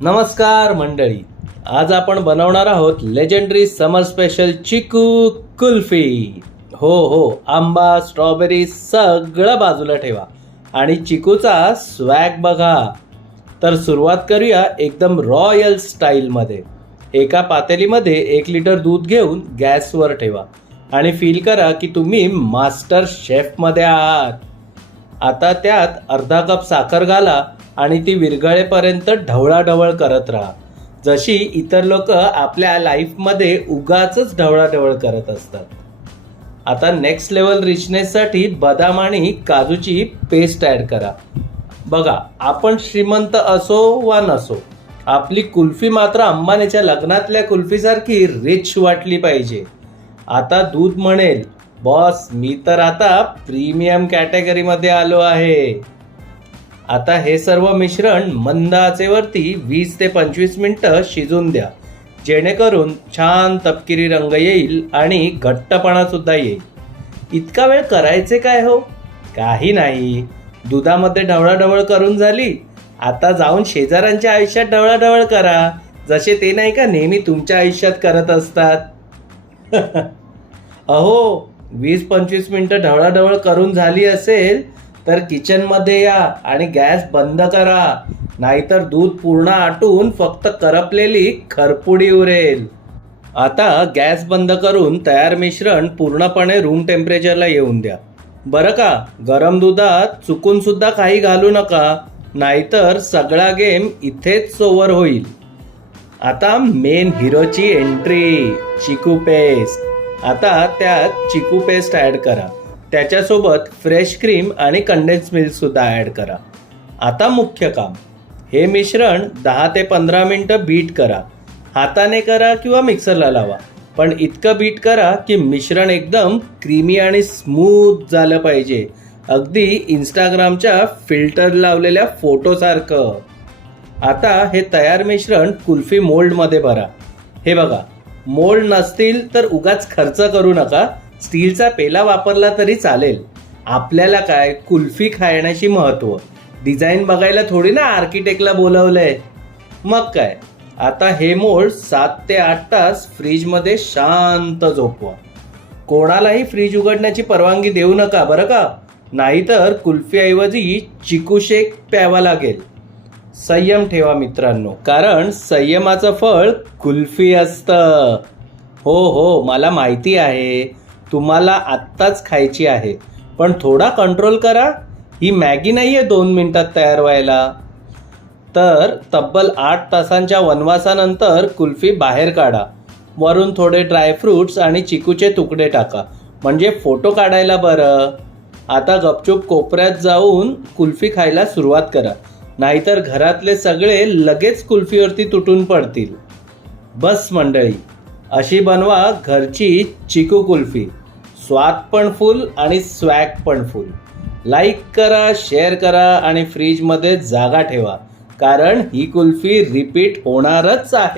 नमस्कार मंडळी, आज आपण बनवणार आहोत लेजेंडरी समर स्पेशल चिकू कुल्फी. हो, आंबा स्ट्रॉबेरी सगळं बाजूला ठेवा आणि चिकूचा स्वॅग बघा. तर सुरुवात करूया एकदम रॉयल स्टाईलमध्ये. एका पातेलीमध्ये 1 लिटर दूध घेऊन गॅसवर ठेवा आणि फील करा की तुम्ही मास्टर शेफमध्ये आहात. आता त्यात अर्धा कप साखर घाला आणि ती विरघळेपर्यंत ढवळाढवळ करत राहा. जशी इतर लोक आपल्या लाईफमध्ये उगाचच ढवळाढवळ करत असतात. आता नेक्स्ट लेवल रिचनेससाठी बदाम आणि काजूची पेस्ट ॲड करा. बघा, आपण श्रीमंत असो वा नसो, आपली कुल्फी मात्र अंबानीच्या लग्नातल्या कुल्फीसारखी रिच वाटली पाहिजे. आता दूध म्हणेल, बॉस मी तर आता प्रीमियम कॅटेगरीमध्ये आलो आहे. आता हे सर्व मिश्रण मंद आचेवरती 20 ते 25 मिनिटं शिजून द्या, जेणेकरून छान तपकिरी रंग येईल आणि घट्टपणा सुद्धा येईल. इतका वेळ करायचे काय हो? काही नाही, दुधामध्ये ढवळाढवळ करून झाली. आता जाऊन शेजाऱ्यांच्या आयुष्यात ढवळाढवळ करा, जसे ते नाही का नेहमी तुमच्या आयुष्यात करत असतात. अहो, 20-25 मिनिटं ढवळाढवळ करून झाली असेल तर किचनमध्ये या आणि गॅस बंद करा, नाहीतर दूध पूर्ण आटून फक्त करपलेली खरपुडी उरेल. आता गॅस बंद करून तयार मिश्रण पूर्णपणे रूम टेम्परेचरला येऊन द्या. बरं का, गरम दुधात चुकून सुद्धा काही घालू नका, नाहीतर सगळा गेम इथेच ओव्हर होईल. आता मेन हिरोची एंट्री, चिकू पेस्ट. आता त्यात चिकू पेस्ट ॲड करा. त्याच्यासोबत फ्रेश क्रीम आणि कंडेन्स मिल्क सुद्धा ॲड करा. आता मुख्य काम, हे मिश्रण 10 ते 15 मिनिटं बीट करा. हाताने करा किंवा मिक्सरला लावा, पण इतकं बीट करा की मिश्रण एकदम क्रीमी आणि स्मूथ झालं पाहिजे, अगदी इंस्टाग्रामच्या फिल्टर लावलेल्या फोटोसारखं. आता हे तयार मिश्रण कुल्फी मोल्डमध्ये भरा. हे बघा, मोल्ड नसतील तर उगाच खर्च करू नका, स्टीलचा पेला वापरला तरी चालेल. आपल्याला काय, कुल्फी खाण्याची महत्त्व, डिझाईन बघायला थोडी ना आर्किटेक्टला बोलवलंय. मग काय, आता हे मोल्ड 7 ते 8 तास फ्रीजमध्ये शांत झोपवा. कोणालाही फ्रीज उघडण्याची परवानगी देऊ नका बरं का, नाहीतर कुल्फीऐवजी चिकू शेक प्यावा लागेल. संयम ठेवा मित्रांनो, कारण संयमाचं फळ कुल्फी असतं. हो, मला माहिती आहे तुम्हाला आत्ताच खायची आहे, पण थोडा कंट्रोल करा. ही मॅगी नाही आहे 2 मिनिटात तयार व्हायला. तर तब्बल 8 तासांच्या वनवासानंतर कुल्फी बाहेर काढा. वरून थोडे ड्रायफ्रूट्स आणि चिकूचे तुकडे टाका, म्हणजे फोटो काढायला बरं. आता गपचूप कोपऱ्यात जाऊन कुल्फी खायला सुरुवात करा, नाहीतर घरातले सगळे लगेच कुल्फीवरती तुटून पडतील. बस मंडळी, अशी बनवा घरची चिकू कुल्फी. स्वाद पण फुल आणि स्वॅग पण फुल. लाईक करा, शेअर करा आणि फ्रीजमध्ये जागा ठेवा, कारण ही कुल्फी रिपीट होणारच आहे.